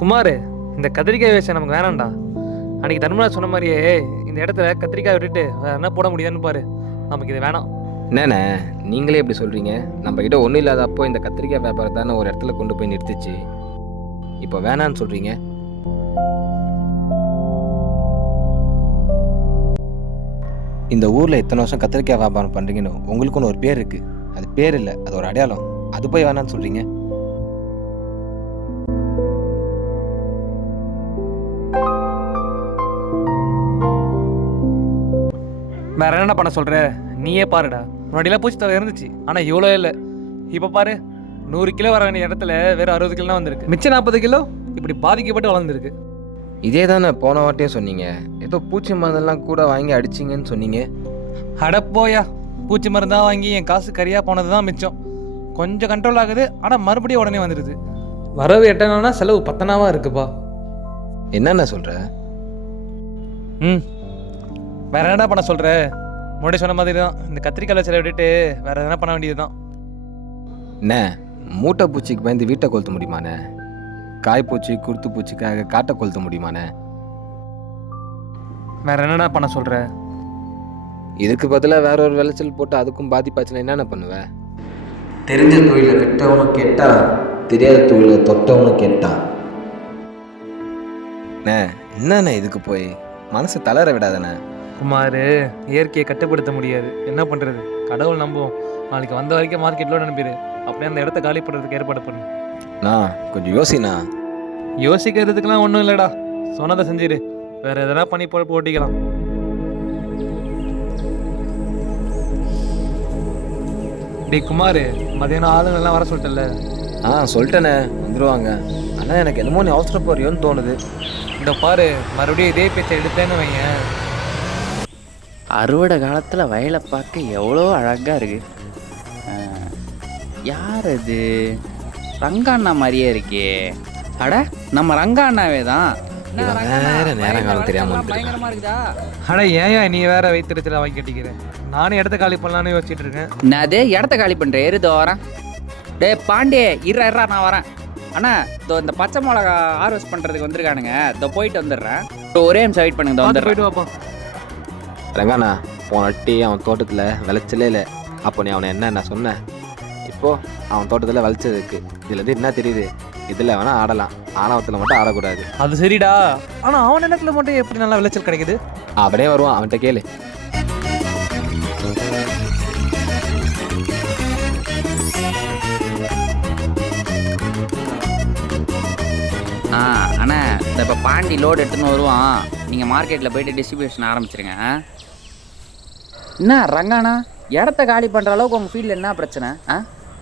குமார், இந்த கத்திரிக்காய் வச்சா நமக்கு வேணாம்டா. அன்னைக்கு தர்மராஜ் சொன்ன மாதிரியே இந்த இடத்துல கத்திரிக்காய் விட்டுட்டு வேற என்ன போட முடியாதுன்னு பாரு. நமக்கு இது வேணாம். என்னண்ணே நீங்களே எப்படி சொல்கிறீங்க? நம்மக்கிட்ட ஒன்றும் இல்லாதப்போ இந்த கத்திரிக்காய் வியாபாரம் தானே ஒரு இடத்துல கொண்டு போய் நிறுத்திச்சு. இப்போ வேணான்னு சொல்கிறீங்க. இந்த ஊரில் இத்தனை வருஷம் கத்திரிக்காய் வியாபாரம் பண்ணுறீங்கன்னு உங்களுக்குன்னு ஒரு பேர் இருக்குது. அது பேர் இல்லை, அது ஒரு அடையாளம். அது போய் வேணான்னு சொல்கிறீங்க. வேற என்ன பண்ண சொல்ற? நீயே பாருடா. முன்னாடிலாம் பூச்சி தலை இருந்துச்சு, ஆனால் இவ்வளோ இல்லை. இப்போ பாரு, 100 கிலோ வர வேண்டிய இடத்துல வெறும் 60 கிலோ வந்திருக்கு. மிச்சம் 40 கிலோ இப்படி பாதிக்கப்பட்டு வளர்ந்துருக்கு. இதே தானே போன வாட்டியும் சொன்னீங்க. ஏதோ பூச்சி மருந்தெல்லாம் கூட வாங்கி அடிச்சிங்கன்னு சொன்னீங்க. அடப்போயா, பூச்சி மருந்தாக வாங்கி என் காசு கறியாக போனது தான் மிச்சம். கொஞ்சம் கண்ட்ரோல் ஆகுது, ஆனால் மறுபடியும் உடனே வந்துடுது. வரவு எட்டனா செலவு 10 இருக்குப்பா. என்னென்ன சொல்கிற? வேற என்ன பண்ண சொல்ற? முன்னாடி சொன்ன மாதிரி தான், இந்த கத்திரிக்காய் செலவு விட்டுட்டு வேற எதனா பண்ண வேண்டியது தான். என்ன மூட்டை பூச்சிக்கு பயந்து வீட்டை கொளுத்த முடியுமாண்ணே? காய்பூச்சி குருத்து பூச்சிக்காக காட்டை கொளுத்த முடியுமாண்ணே? வேற என்னடா பண்ண சொல்ற? இதுக்கு பதிலாக வேற ஒரு விளைச்சல் போட்டு அதுக்கும் பாதிப்பாச்சுன்னா என்னென்ன பண்ணுவேன்? தெரிஞ்ச தொழிலை விட்டவனும் கேட்டா, தெரியாத தொழிலை தொட்டவனும் கேட்டா. என்னண்ணே இதுக்கு போய் மனசை தளர விடாதானே? குமார், இயற்கையை கட்டுப்படுத்த முடியாது, என்ன பண்ணுறது? கடவுள் நம்புவோம். நாளைக்கு வந்த வரைக்கும் மார்க்கெட்டில் அனுப்பிடு. அப்படியே அந்த இடத்த காலி பண்ணுறதுக்கு ஏற்பாடு பண்ணு. நான் கொஞ்சம் யோசிண்ணா. யோசிக்கிறதுக்கெலாம் ஒன்றும் இல்லைடா, சொன்னதை செஞ்சிரு. வேற எதனா பண்ணி போட்டிக்கலாம். டே குமார், மதியானம் ஆளுங்கள்லாம் வர சொல்லிட்டல? சொல்லிட்டேண்ணே, வந்துடுவாங்க. ஆனால் எனக்கு என்னமோ நீ அவசரப்படுறியோன்னு தோணுது. இந்த பாரு, மறுபடியும் இதே பேச்சை எடுத்தேன்னு வைங்க. அறுவடை காலத்தில் வயலை பார்க்க எவ்வளோ அழகாக இருக்கு. யார் அது? ரங்கா அண்ணா மாதிரியே இருக்கே. அட, நம்ம ரங்கா அண்ணாவே தான். நேரம் தெரியாம பயங்கரமா இருக்குதா? அட ஏன் நீ வேற வைத்திருத்துல வாங்கி கட்டிக்கிறேன்? நானும் இடத்த காலி பண்ணலான்னு யோசிச்சுட்டு இருக்கேன். நான் அதே இடத்த காலி பண்ணுறேன். எருதோ வரேன். டே பாண்டே, இருறா நான் வரேன். அண்ணா, இதோ இந்த பச்சை மிளகா ஹார்வெஸ்ட் பண்ணுறதுக்கு வந்திருக்கானுங்க. இதோ போயிட்டு வந்துடுறேன். ஒரே நிமிஷம் வெயிட் பண்ணுங்க. வந்து போயிட்டு வாப்பா. ரங்காண்ணா, போன வாட்டி அவன் தோட்டத்தில் விளைச்சலே இல்லை. அப்போ நீ அவனை என்ன சொன்னேன்? இப்போது அவன் தோட்டத்தில் விளைச்சதுக்கு இதுலேருந்து என்ன தெரியுது? இதில் வேணால் ஆடலாம், ஆணவத்தில் மட்டும் ஆடக்கூடாது. அது சரிடா, ஆனால் அவன் இடத்துல மட்டும் எப்படி நல்லா விளைச்சல் கிடைக்குது? அப்படியே வருவான், அவன்கிட்ட கேளு. அண்ணா, இந்த இப்போ பாண்டி லோடு எடுத்துன்னு வருவான். நீங்கள் மார்க்கெட்டில் போய்ட்டு டிஸ்ட்ரிபியூஷன் ஆரம்பிச்சிருங்க. என்ன ரங்காண்ணா, இடத்த காலி பண்ணுற அளவுக்கு உங்கள் ஃபீல்டில் என்ன பிரச்சனை?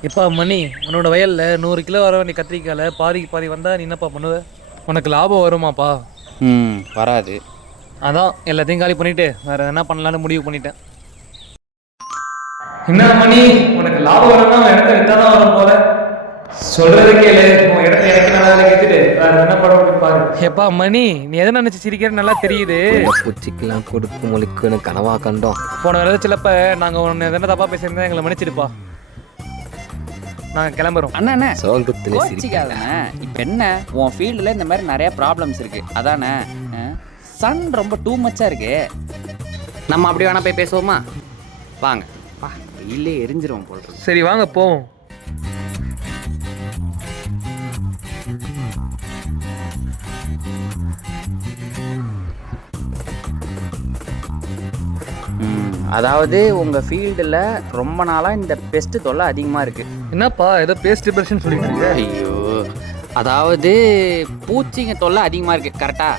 எப்பா மணி, உன்னோட வயலில் 100 கிலோ வர வேண்டிய கத்திரிக்காயில் பாதி வந்தால் நீ என்னப்பா பண்ணுவ? உனக்கு லாபம் வருமாப்பா? வராது. அதான் எல்லாத்தையும் காலி பண்ணிவிட்டு வேறு என்ன பண்ணலான்னு முடிவு பண்ணிட்டேன். என்ன மணி, உனக்கு லாபம் வரணும்னா இடத்த விற்றா தான் வரும் போல. சொல்றதை கேளு. உன் இடத்த எனக்கு நல்லா கேட்டுட்டு வேற என்ன பண்ண பாரு. எப்பா மணி, நீ எதை நினைச்சு சிரிக்கிற நல்லா தெரியுது. பூச்சிக்கெல்லாம் கொடுக்கு மொழிக்குன்னு கனவா கண்டோம். போன விளைச்சலப்ப நாங்கள் உன்னை எதனா தப்பா பேசியிருந்தா எங்களை மன்னிச்சிருப்பா. நாங்கள் கிளம்புறோம். அண்ணா சோகத்துல சிரிக்காதண்ணே. இப்போ என்ன, உன் ஃபீல்டில் இந்த மாதிரி நிறைய ப்ராப்ளம்ஸ் இருக்கு, அதானே? சன் ரொம்ப டூ மச்சாக இருக்கு. நம்ம அப்படி வேணா போய் பேசுவோமா? வாங்க வெயிலே எரிஞ்சிருவோம் போல். சரி வாங்க போவோம். அதாவது உங்கள் ஃபீல்டில் ரொம்ப நாளாக இந்த பெஸ்ட்டு தொல்லை அதிகமாக இருக்குது. என்னப்பா ஏதோ பேஸ்ட் டிப்ரெஷன் சொல்லிட்டு இருக்க? ஐயோ, அதாவது பூச்சிங்க தொல்லை அதிகமாக இருக்குது கரெக்டா?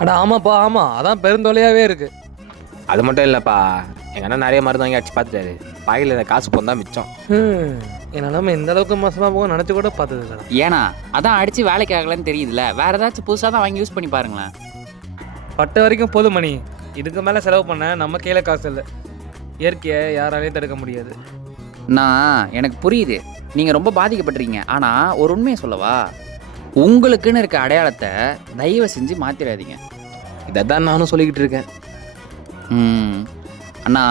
அட ஆமாப்பா, ஆமாம், அதான் பெருந்தொலையாகவே இருக்குது. அது மட்டும் இல்லைப்பா, எங்கள் அண்ணன் நிறைய மருந்து வாங்கி அடிச்சு பார்த்துட்டாரு. பாயில் காசு போந்தா மிச்சம். என் நிலமை இந்த அளவுக்கு மோசமாக போக நினச்சி கூட பார்த்தது இல்லை. ஏன்னா அதான் அடித்து வேலைக்கு ஆகலன்னு தெரியுதுல்ல, வேறு ஏதாச்சும் புதுசாக தான் வாங்கி யூஸ் பண்ணி பாருங்களேன். பட்ட வரைக்கும் போதும் மணி, இதுக்கு மேலே செலவு பண்ண நம்ம கையில் காசு இல்லை. இயற்கையை யாராலையும் தடுக்க முடியாது. எனக்கு புரியுது, நீங்கள் ரொம்ப பாதிக்கப்பட்டிருக்கீங்க. ஆனால் ஒரு உண்மையை சொல்லவா, உங்களுக்குன்னு இருக்க அடையாளத்தை தயவு செஞ்சு மாற்றிடாதீங்க. இதை தான் நானும் சொல்லிக்கிட்டு இருக்கேன். அண்ணா,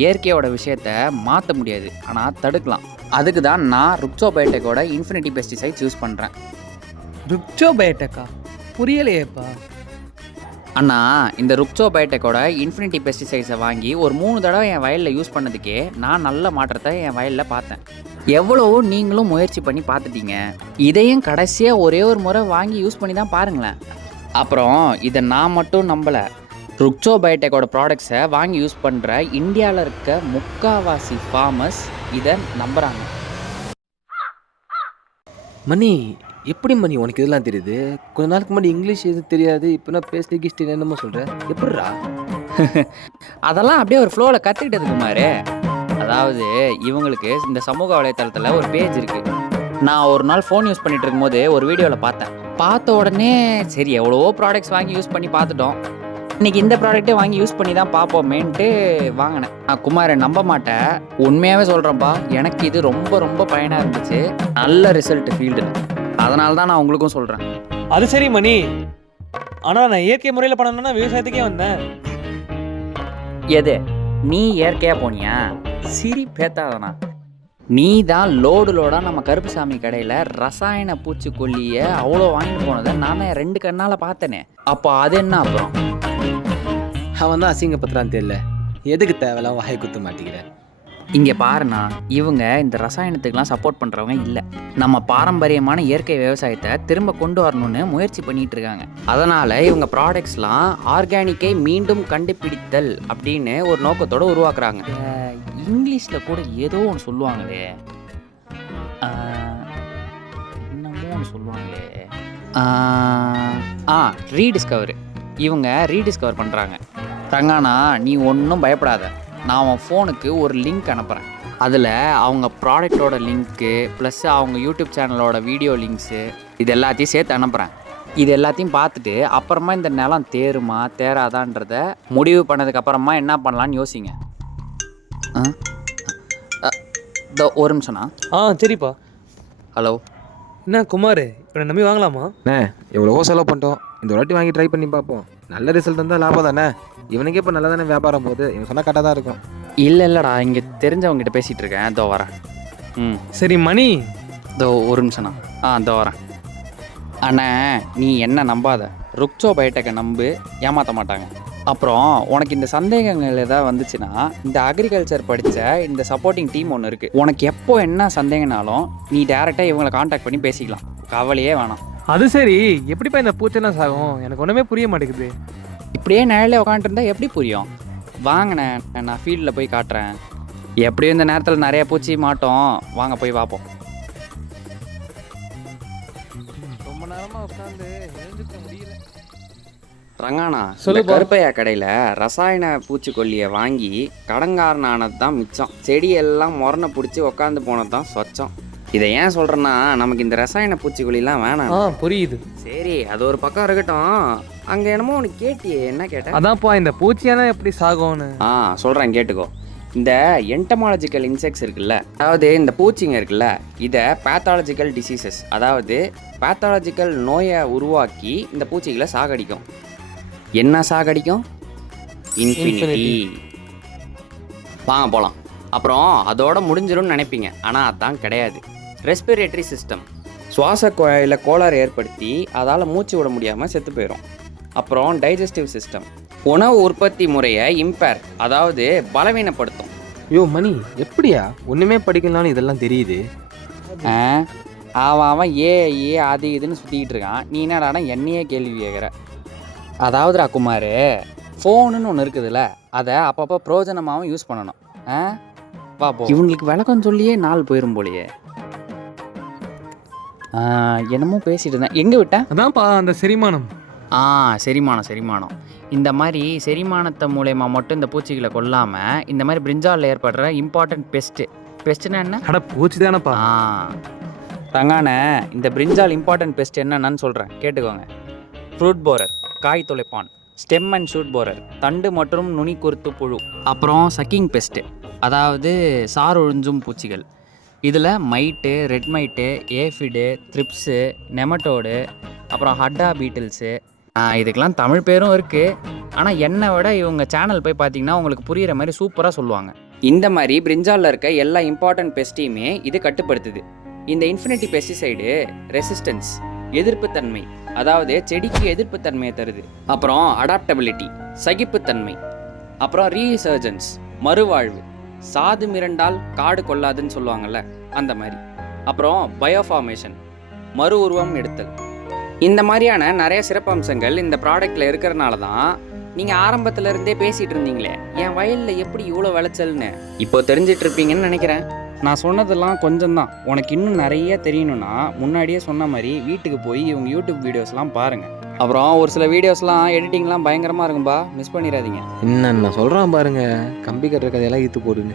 இயற்கையோட விஷயத்த மாற்ற முடியாது, ஆனால் தடுக்கலாம். அதுக்கு தான் நான் ருக்ஸோ பயோடெக்கோட இன்ஃபினிட்டி பெஸ்டிசைட்ஸ் யூஸ் பண்ணுறேன். ருக்ஸோ பயோடெக்கா? புரியலையேப்பா. அண்ணா, இந்த ருக்ஸோ பயோடெக்கோட இன்ஃபினிட்டி பெஸ்டிசைட்ஸை வாங்கி ஒரு 3 தடவை என் வயலில் யூஸ் பண்ணதுக்கே நான் நல்ல மாற்றத்தை என் வயலில் பார்த்தேன். எவ்வளவோ நீங்களும் முயற்சி பண்ணி பார்த்துட்டீங்க. இதையும் கடைசியாக ஒரே ஒரு முறை வாங்கி யூஸ் பண்ணி தான் பாருங்களேன். அப்புறம் இதை நான் மட்டும் நம்பலை, ருக்ஸோ பயோடெக்கோட ப்ராடக்ட்ஸை வாங்கி யூஸ் பண்ணுற இந்தியாவில் இருக்க முக்காவாசி ஃபார்மர்ஸ் இதை நம்புகிறாங்க. மணி, எப்படி மணி உனக்கு இதெல்லாம் தெரியுது? கொஞ்ச நாளுக்கு முன்னாடி இங்கிலீஷ் எதுவும் தெரியாது, இப்போ நான் பேசி கிஸ்டி என்னமோ சொல்கிறேன், எப்படிரா? அதெல்லாம் அப்படியே ஒரு ஃப்ளோவில் கற்றுக்கிட்டதுக்கு மாதிரி. அதாவது இவங்களுக்கு இந்த சமூக வலைத்தளத்தில் ஒரு பேஜ் இருக்குது. நான் ஒரு நாள் ஃபோன் யூஸ் பண்ணிகிட்டு இருக்கும்போது ஒரு வீடியோவில் பார்த்த உடனே சரி எவ்வளவோ ப்ராடக்ட்ஸ் வாங்கி யூஸ் பண்ணி பார்த்துட்டோம், இன்றைக்கி இந்த ப்ராடக்ட்டே வாங்கி யூஸ் பண்ணி தான் பார்ப்போமேன்ட்டு வாங்கினேன். நான் குமாரை நம்ப மாட்டேன், உண்மையாகவே சொல்கிறேன்ப்பா, எனக்கு இது ரொம்ப ரொம்ப பயனாக இருந்துச்சு. நல்ல ரிசல்ட் ஃபீல்டில், அதனால தான் நான் உங்களுக்கும் சொல்கிறேன். அது சரி மணி, ஆனால் நான் இயற்கை முறையில் பண்ணணும்னா விவசாயத்துக்கே வந்தேன். எது, நீ இயற்கையாக போனியா? சிரி பேத்தாதனா, நீ தான் லோடாக நம்ம கருப்புசாமி கடையில் ரசாயன பூச்சிக்கொல்லியை அவ்வளோ வாங்கிட்டு போனதை நான் தான் 2 கண்ணால் பார்த்தேனே. அப்போ அது என்ன அப்புறம்? அவன் தான் அசிங்கப்பத்துறான்னு தெரியல, எதுக்கு தேவையில்லாம் வாயை குத்த மாட்டேங்கிறேன். இங்கே பாருண்ணா, இவங்க இந்த ரசாயனத்துக்கெலாம் சப்போர்ட் பண்ணுறவங்க இல்லை. நம்ம பாரம்பரியமான இயற்கை விவசாயத்தை திரும்ப கொண்டு வரணும்னு முயற்சி பண்ணிகிட்டு இருக்காங்க. அதனால் இவங்க ப்ராடக்ட்ஸ்லாம் ஆர்கானிக்கை மீண்டும் கண்டுபிடித்தல் அப்படின்னு ஒரு நோக்கத்தோடு உருவாக்குறாங்க. இங்கிலீஷில் கூட ஏதோ ஒன்று சொல்லுவாங்களே, என்னமோ ஒன்று சொல்லுவாங்களே, ரீடிஸ்கவர். இவங்க ரீடிஸ்கவர் பண்ணுறாங்க. ரங்கானா, நீ ஒன்றும் பயப்படாத, நான் உன் ஃபோனுக்கு ஒரு லிங்க் அனுப்புகிறேன். அதில் அவங்க ப்ராடக்டோட லிங்க்கு ப்ளஸ் அவங்க யூடியூப் சேனலோட வீடியோ லிங்க்ஸு இது எல்லாத்தையும் சேர்த்து அனுப்புகிறேன். இது எல்லாத்தையும் பார்த்துட்டு அப்புறமா இந்த நிலம் தேருமா தேராதான்றத முடிவு பண்ணதுக்கப்புறமா என்ன பண்ணலான்னு யோசிங்க. ஒரு நிமிஷம்ண்ணா. சரிப்பா. ஹலோ, என்ன குமார், இப்போ நம்பி வாங்கலாமா? எவ்வளவோ செலவு பண்ணிட்டோம், இந்த ஒரு வாட்டி வாங்கி ட்ரை பண்ணி பார்ப்போம். நல்ல ரிசல்ட் இருந்தால் லாபம் தானே. இவனுக்கே இப்போ நல்லா தானே வியாபாரம் போகுது, இவன் சொன்னால் கரெக்டாக தான் இருக்கும். இல்லைடா, இங்கே தெரிஞ்சவங்ககிட்ட பேசிகிட்டு இருக்கேன், இதோ வரேன். சரி மணி, இதோ ஒரு நிமிஷம்ண்ணா. இதோ வரேன். அண்ணா, நீ என்ன நம்பாத, ருக்ஸோ பயோடெக்கை நம்பு, ஏமாற்ற மாட்டாங்க. அப்புறம் உனக்கு இந்த சந்தேகங்கள் ஏதாவது வந்துச்சுன்னா இந்த அக்ரிகல்ச்சர் படித்த இந்த சப்போர்ட்டிங் டீம் ஒன்று இருக்குது. உனக்கு எப்போ என்ன சந்தேகனாலும் நீ டேரெக்டாக இவங்களை காண்டாக்ட் பண்ணி பேசிக்கலாம், கவலையே வேணாம். அது சரி, எப்படிப்பா இந்த பூச்செல்லாம் சாகும்? எனக்கு ஒன்றுமே புரிய மாட்டேங்குது. இப்படியே நிழலே உட்காந்துருந்தா எப்படி புரியும்? வாங்கினே, நான் ஃபீல்டில் போய் காட்டுறேன். எப்படியும் இந்த நேரத்தில் நிறைய பூச்சி மாட்டோம், வாங்க போய் பார்ப்போம். ரொம்ப நேரமாக உட்காந்து எழுந்துக்க முடியல. ரங்கானா, சொல்லு. கருப்பையா கடையில் ரசாயன பூச்சிக்கொல்லியை வாங்கி கடங்காரனானது தான் மிச்சம். செடியெல்லாம் முரணை பிடிச்சி உக்காந்து போனது தான் சொச்சம். இதை ஏன் சொல்கிறேன்னா, நமக்கு இந்த ரசாயன பூச்சிக்கொல்லிலாம் வேணாம். புரியுது. சரி, அது ஒரு பக்கம் இருக்கட்டும். அங்கே என்னமோ உனக்கு கேட்டியே, என்ன கேட்டேன்? அதான்ப்பா, இந்த பூச்சியானா எப்படி சாகும்னு. சொல்கிறேன் கேட்டுக்கோ. இந்த என்டமாலஜிக்கல் இன்செக்ட்ஸ் இருக்குல்ல, அதாவது இந்த பூச்சிங்க இருக்குல்ல, இதை பேத்தாலஜிக்கல் டிசீசஸ், அதாவது பேத்தாலஜிக்கல் நோயை உருவாக்கி இந்த பூச்சிகளை சாகடிக்கும். என்ன சாகடிக்கும்? இன்ஃபினிட்டி. வாங்க போகலாம். அப்புறம் அதோட முடிஞ்சிடும்னு நினைப்பீங்க, ஆனால் அதான் கிடையாது. ரெஸ்பிரேட்டரி சிஸ்டம், சுவாச குழாயில் கோளாறு ஏற்படுத்தி அதால் மூச்சு விட முடியாமல் செத்து போயிடும். அப்புறம் டைஜஸ்டிவ் சிஸ்டம், உணவு உற்பத்தி முறையை இம்பேர், அதாவது பலவீனப்படுத்தும். மணி, எப்படியா ஒன்றுமே படிக்கலான்னு இதெல்லாம் தெரியுது? அவன் அது இதுன்னு சுற்றிக்கிட்டு இருக்கான், நீ என்னடானா என்னையே கேள்வி கேட்குற. அதாவதுடா குமார், ஃபோனுன்னு ஒன்று இருக்குதுல்ல, அதை அப்பப்போ பிரயோஜனமாகவும் யூஸ் பண்ணணும். வா போ. இவங்களுக்கு விளக்கம் சொல்லியே நாள் போயிடும் போலையே. என்னமோ பேசிட்டு இருந்தேன், எங்கே விட்டேன்? அதான்ப்பா அந்த செரிமானம். செரிமானம். இந்த மாதிரி செரிமானத்தை மூலயமா மட்டும் இந்த பூச்சிகளை கொல்லாமல் இந்த மாதிரி பிரிஞ்சாலில் ஏற்படுற இம்பார்ட்டன்ட் பெஸ்ட்டுன்னா என்ன? அட பூச்சி தானப்பா. தங்கான இந்த பிரிஞ்சால் இம்பார்ட்டன்ட் பெஸ்ட் என்னென்னு சொல்கிறேன், கேட்டுக்கோங்க. ஃப்ரூட் போரர், காய் துளைப்பான், ஸ்டெம் அண்ட் ஷூட் போரர், தண்டு மற்றும் நுனி குருத்து புழு, அப்புறம் சக்கிங் பெஸ்ட்டு, அதாவது சார் ஒழிஞ்சும் பூச்சிகள். இதில் மைட்டு, ரெட் மைட்டு, ஏஃபிடு, த்ரிப்ஸு, நெமட்டோடு, அப்புறம் ஹட்டா பீட்டில்ஸு, இதுக்கெல்லாம் தமிழ் பேரும் இருக்குது. ஆனால் என்னை விட இவங்க சேனல் போய் பார்த்தீங்கன்னா உங்களுக்கு புரிகிற மாதிரி சூப்பராக சொல்லுவாங்க. இந்த மாதிரி பிரிஞ்சாலில் இருக்க எல்லா இம்பார்ட்டன்ட் பெஸ்ட்டையுமே இது கட்டுப்படுத்துது. இந்த இன்ஃபினிட்டி பெஸ்டிசைடு ரெசிஸ்டன்ஸ், எதிர்ப்புத்தன்மை, அதாவது செடிக்கு எதிர்ப்புத்தன்மையை தருது. அப்புறம் அடாப்டபிலிட்டி, சகிப்புத்தன்மை, அப்புறம் ரீசர்ஜன்ஸ், மறுவாழ்வு, சாது மிரண்டால் காடு கொள்ளாதுன்னு சொல்லுவாங்கள்ல அந்த மாதிரி. அப்புறம் பயோஃபார்மேஷன், மறு உருவம் எடுத்தல். இந்த மாதிரியான நிறைய சிறப்பம்சங்கள் இந்த ப்ராடக்டில் இருக்கிறனால தான் நீங்கள் ஆரம்பத்தில் இருந்தே பேசிகிட்டு இருந்தீங்களே என் வயலில் எப்படி இவ்வளோ விளைச்சல்னு இப்போ தெரிஞ்சிட்டு இருப்பீங்கன்னு நினைக்கிறேன். நான் சொன்னதெல்லாம் கொஞ்சம் தான். உனக்கு இன்னும் நிறைய தெரியணும்னா முன்னாடியே சொன்ன மாதிரி வீட்டுக்கு போய் இவங்க யூடியூப் வீடியோஸ்லாம் பாருங்கள். அப்புறம் ஒரு சில வீடியோஸ்லாம் எடிட்டிங்லாம் பயங்கரமாக இருக்கும்பா, மிஸ் பண்ணிடாதீங்க. என்னென்ன சொல்கிறான் பாருங்க, கம்பி கட்டுற கதையெல்லாம் இழுத்து போடுன்னு.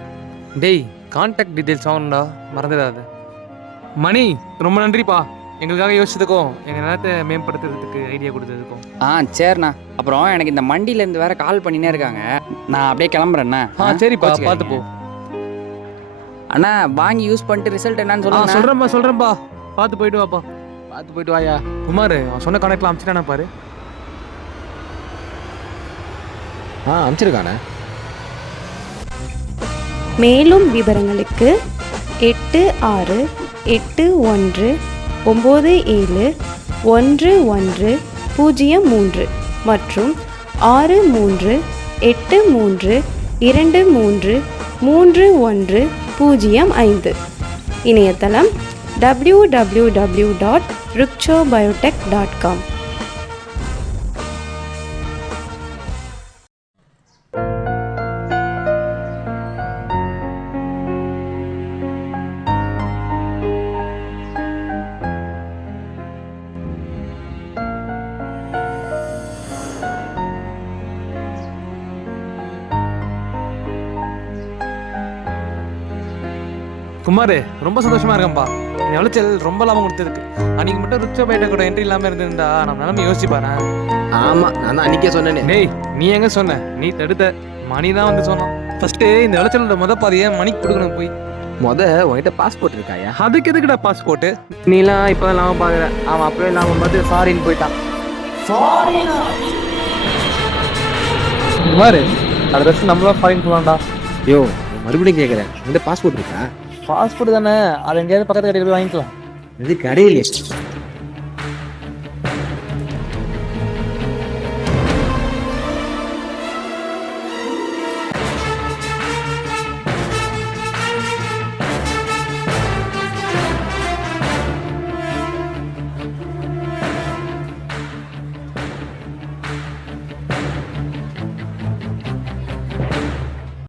டேய் கான்டாக்ட் டீட்டெயில்ஸ் வாங்கணும்டா, மறந்துடாது. மணி ரொம்ப நன்றிப்பா, எங்களுக்காக யோசிச்சதுக்கும் எங்கள் நேரத்தை மேம்படுத்துறதுக்கு ஐடியா கொடுத்ததுக்கும். சரிண்ணா. அப்புறம் எனக்கு இந்த மண்டியிலேருந்து வேற கால் பண்ணினே இருக்காங்க, நான் அப்படியே கிளம்புறேண்ணா. சரிப்பா, பார்த்து போ. அண்ணா வாங்கி யூஸ் பண்ணிட்டு ரிசல்ட் என்னன்னு சொல்லுங்க. சொல்கிறேன்ப்பா, பார்த்து போயிட்டு வாப்பா. பார்த்து போயிட்டு வாயா. குமார் அவன் சொன்ன கணக்கில் அமிச்சிட்டானா பாரு. அமிச்சிருக்கானே. மேலும் விவரங்களுக்கு 8681911103 மற்றும் 6383233105. இணையதளம் www.ruxobiotech.com. குமார் ரொம்ப சந்தோஷமா இருக்கேன்ப்பா. என் விளைச்சல் ரொம்ப லாபம் கொடுத்துருக்கு. அன்னைக்கு மட்டும் ருச்சோ பைட்ட கூட என்ட்ரி இல்லாமல் இருந்திருந்தா நம்ம நிலைமை யோசிப்பாரு. ஆமாம், நான் தான் அன்றைக்கே சொன்னேனே. டேய் நீ எங்கே சொன்ன, நீ தடுத்த. மணி தான் வந்து சொன்னான். ஃபர்ஸ்ட்டு இந்த விளைச்சலோட பாதியை மணிக்கு கொடுக்கணும். போய் உன்கிட்ட பாஸ்போர்ட் இருக்காயா? அதுக்கு எதுக்குடா பாஸ்போர்ட்டு? நீலாம் இப்போ தான் லாபம் பார்க்குற, அவன் அப்படியே லாபம் பார்த்து ஃபாரின் போயிட்டான். குமார் அது ரெஸ்ட் நம்மளா ஃபாரின் போகலாம்டா. யோ மறுபடியும் கேட்குறேன், உங்கள்கிட்ட பாஸ்போர்ட் இருக்கா? பாஸ்போர்ட் தானே, அது எங்கேயாவது பக்கத்து கடையில் போய் வாங்கிக்கலாம். இது கடையில்